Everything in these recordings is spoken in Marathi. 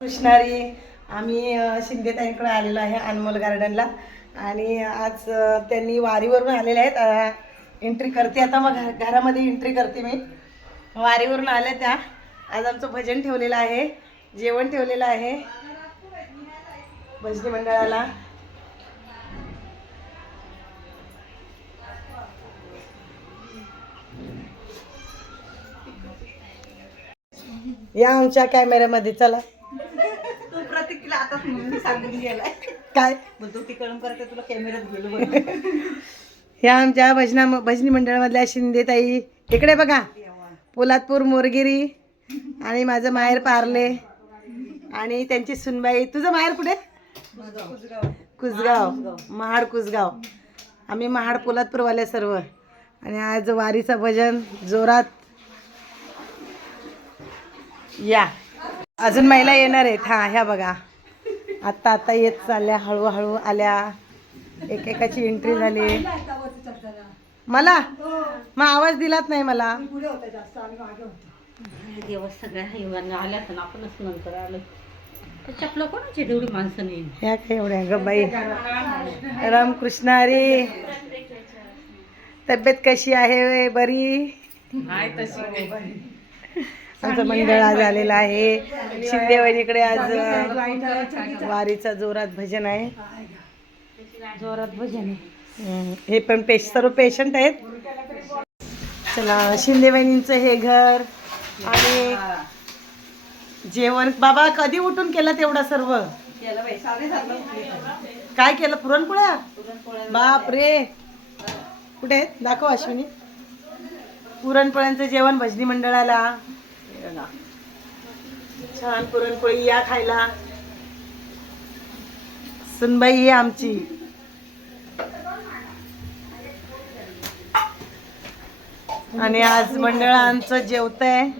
कृष्णारी आम्ही शिंदेताईंकडे आलेलो आहे अनमोल गार्डनला आणि आज त्यांनी वारीवरून आलेले आहेत. एंट्री करते आता, मग घरामध्ये एंट्री करते मी. वारीवरून आले त्या. आज आमचं भजन ठेवलेलं आहे, जेवण ठेवलेलं आहे भजनी मंडळाला. या आमच्या कॅमेऱ्यामध्ये. चला तू प्रतीकला आता सांगून गेलाय काय तू तिकडून करते, तुला कॅमेऱ्यात गेलो. ह्या आमच्या भजनी मंडळामधल्या शिंदेताई. इकडे बघा, पोलादपूर मोरगिरी आणि माझं माहेर पार्ले आणि त्यांची सुनबाई. तुझं माहेर कुठे? कुसगाव, महाड कुसगाव. आम्ही महाड पोलादपूरवाले सर्व. आणि आज वारीचं भजन जोरात. या अजून महिला येणार आहेत. हा ह्या बघा, आत्ता आत्ता येत चालल्या, हळूहळू आल्या. एकेकाची एंट्री झाली. मला मग आवाज दिलाच नाही मला. दिवस सगळ्या आल्या तर आपणच नंतर आलो. चपलं कोणाची तेवढी माणसं नाही. ह्या काय एवढ्या ग बाई. रामकृष्ण हरी. तब्येत कशी आहे? बरी. आमचं मंडळ आज आलेलं आहे. शिंदेवाईकडे आज वारीचा जोरात भजन आहे. जोरात भजन आहे. हे पण सर्व पेशंट आहेत. चला, शिंदेवाईंचं हे घर आणि जेवण. बाबा कधी उठून केलं तेवढं सर्व? काय केलं? पुरणपोळ्या. बाप रे, कुठे आहेत? दाखव अश्विनी. पुरणपोळ्यांचं जेवण भजनी मंडळाला. छान पुरणपोळी. या खायला. सुनबाई आहे आमची. आणि आज मंडळांचं जेवतंय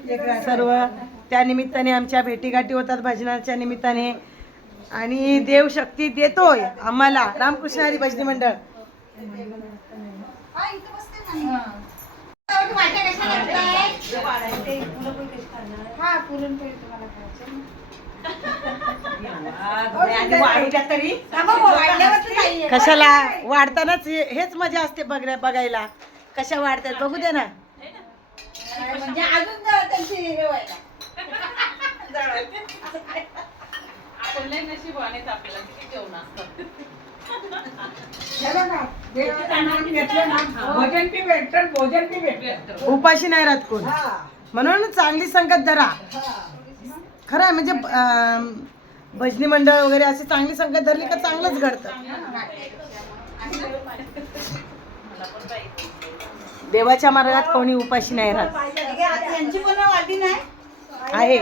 सर्व. त्या निमित्ताने आमच्या भेटीगाठी होतात भजनाच्या निमित्ताने. आणि देव शक्ती देतोय आम्हाला. रामकृष्ण हरी भजनी मंडळ. कशाला वाढतानाच हेच मजा असते बघायला. कशा वाढतात बघू दे ना. म्हणजे अजून त्यांची हे व्हायला. उपाशी नाही राहत कोण. म्हणून चांगली संगत धरा. खरं आहे म्हणजे भजनी मंडळ वगैरे अशी चांगली संगत धरली का चांगलंच घडतं. देवाच्या मार्गात कोणी उपाशी नाही राहत. यांची पण वाटी नाही आहे.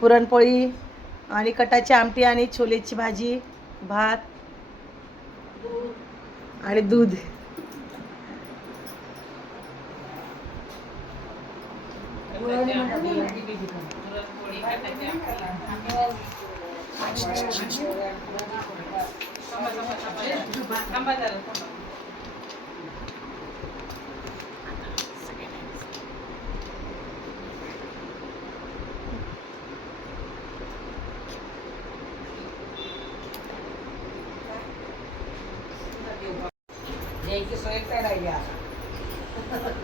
पुरणपोळी आणि कटाची आमटी आणि छोलेची भाजी, भात आणि दूध.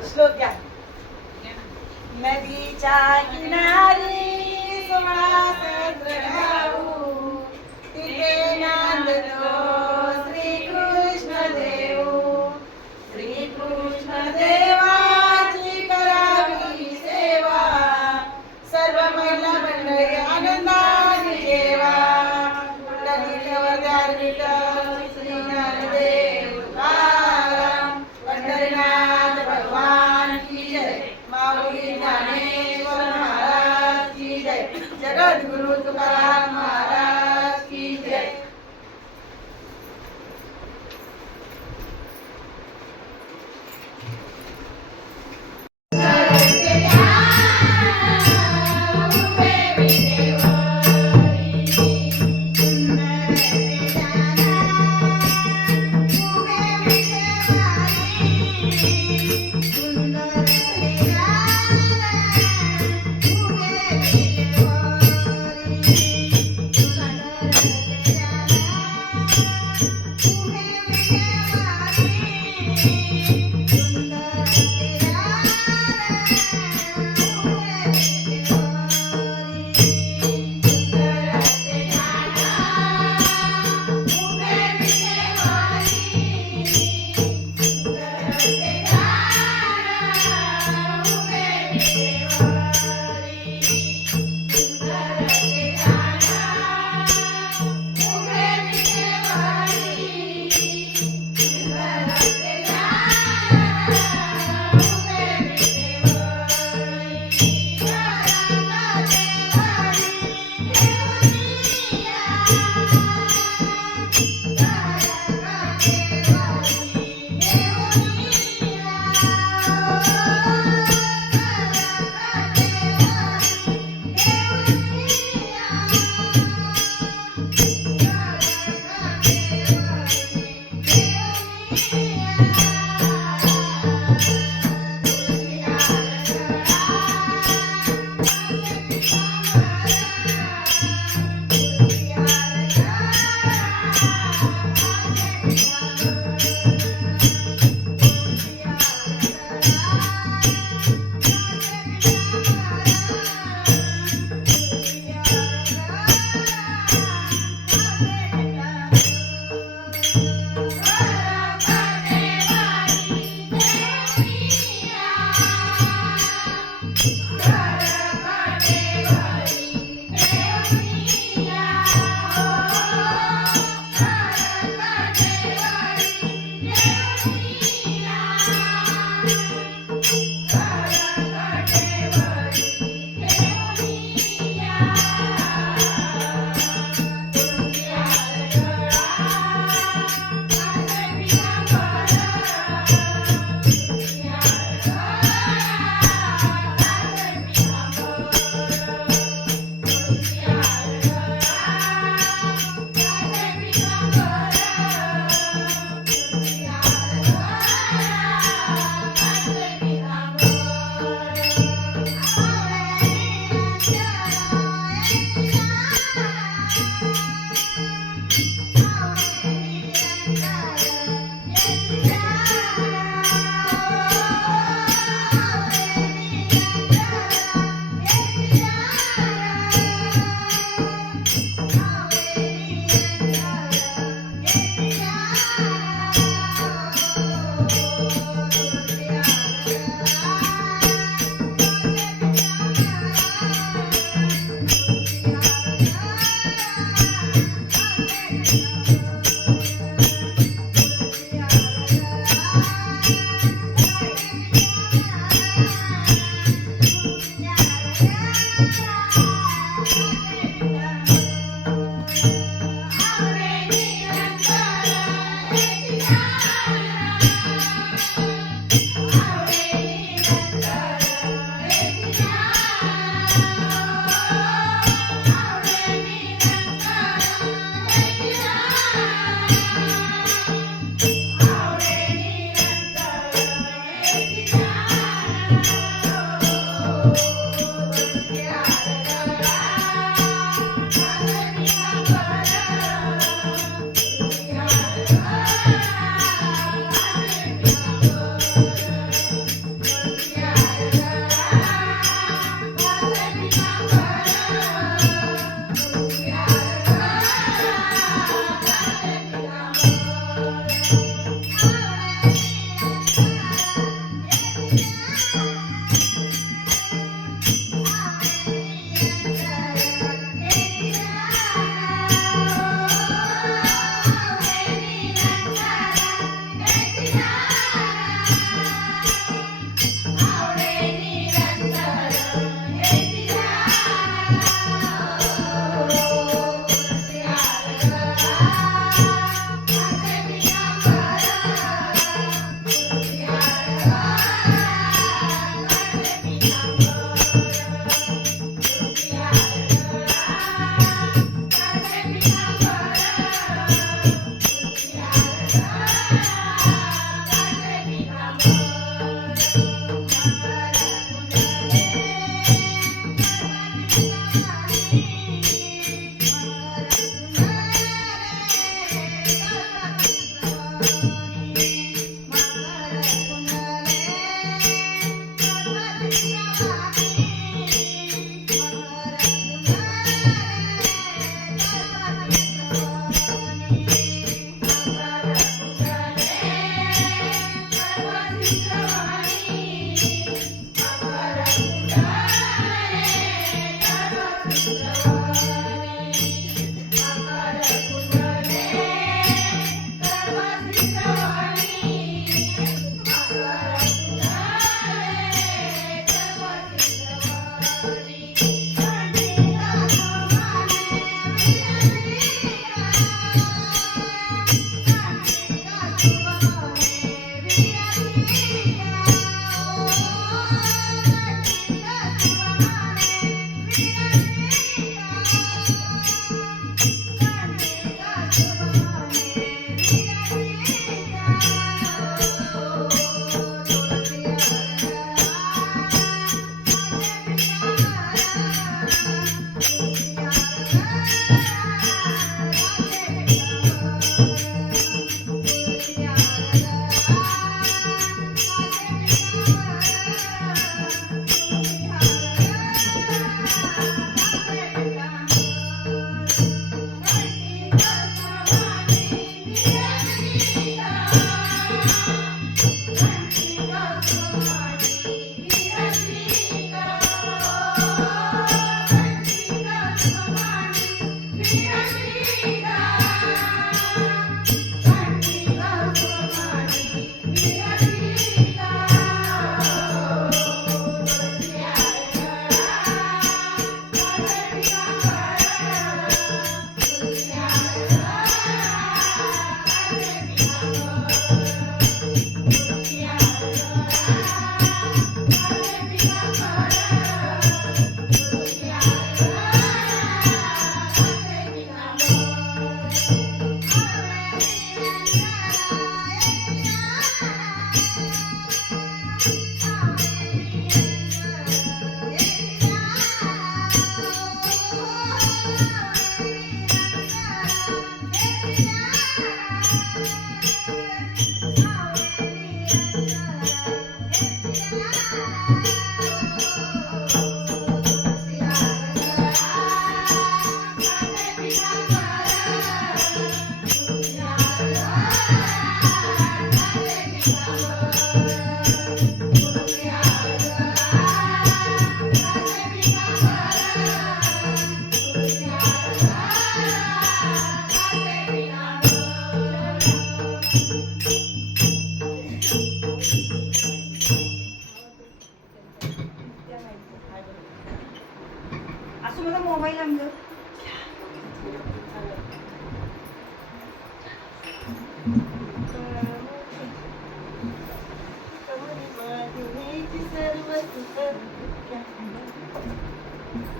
श्लोक घ्या. नदीच्या किनारी तिथे नांदतो श्रीकृष्ण देव. श्रीकृष्ण देवाची करावी सेवा. सर्व महिला मंडळी आनंदाने जेवा. पुंडलिकावर विठ्ठल श्री ज्ञानदेव तुकाराम. पंढरीनाथ भगवान की जय. माऊली ज्ञानेश्वर महाराज की जय. जगद्गुरु तुकाराम महाराज की जय. जय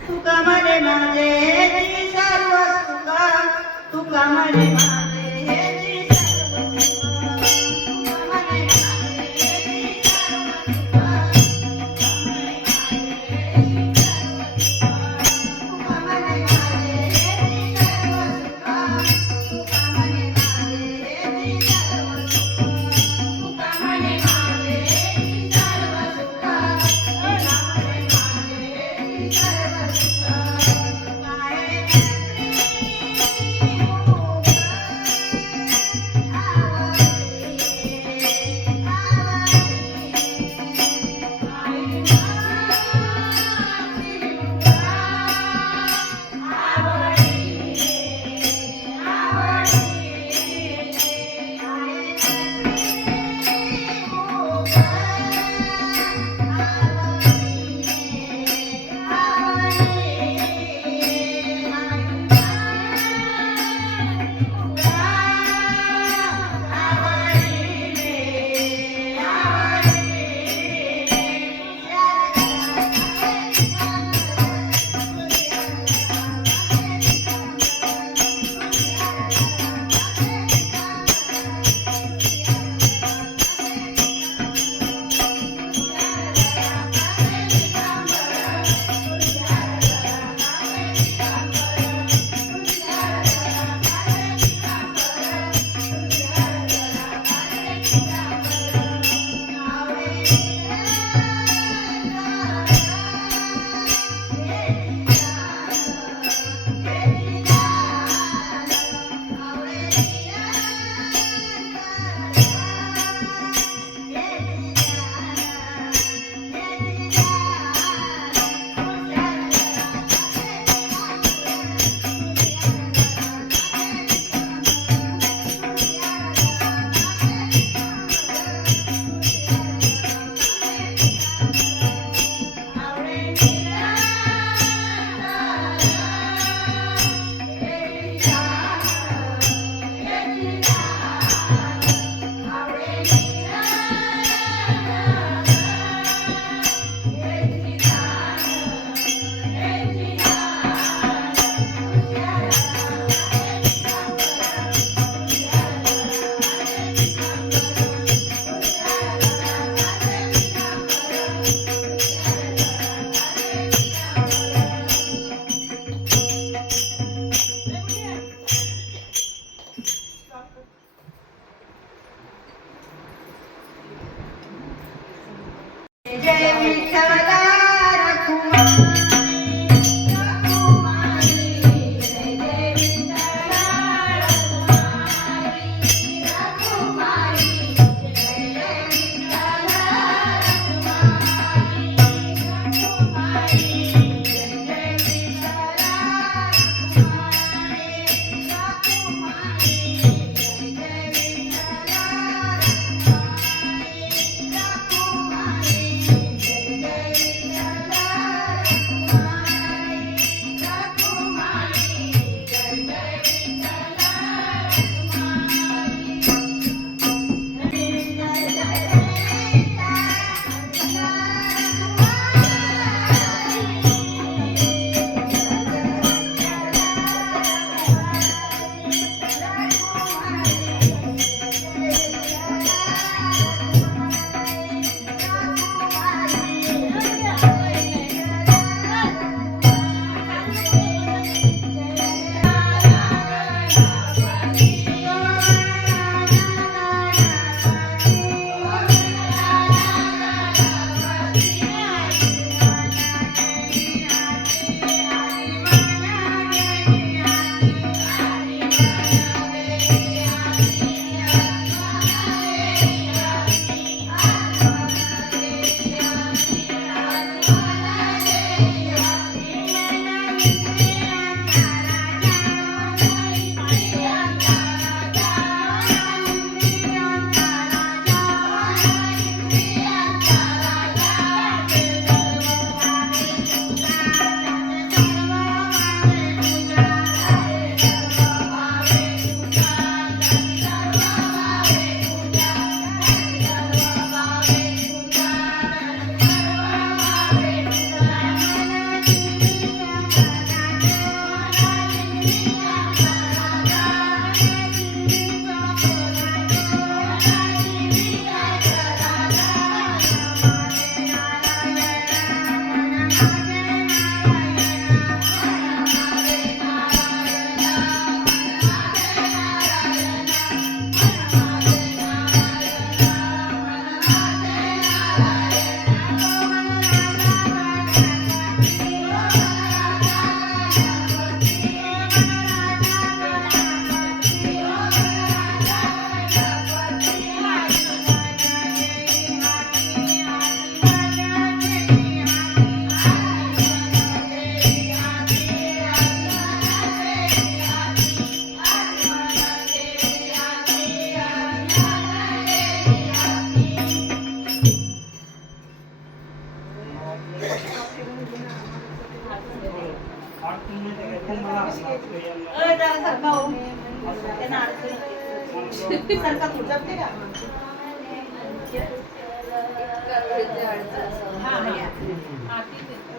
तुका म्हणे माझे हेची सर्व सुखा, तुका म्हणे माझे हेची सर्व सुखा, तुका म्हणे माझे हेची सर्व सुखा, तुका म्हणे माझे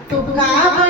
तुका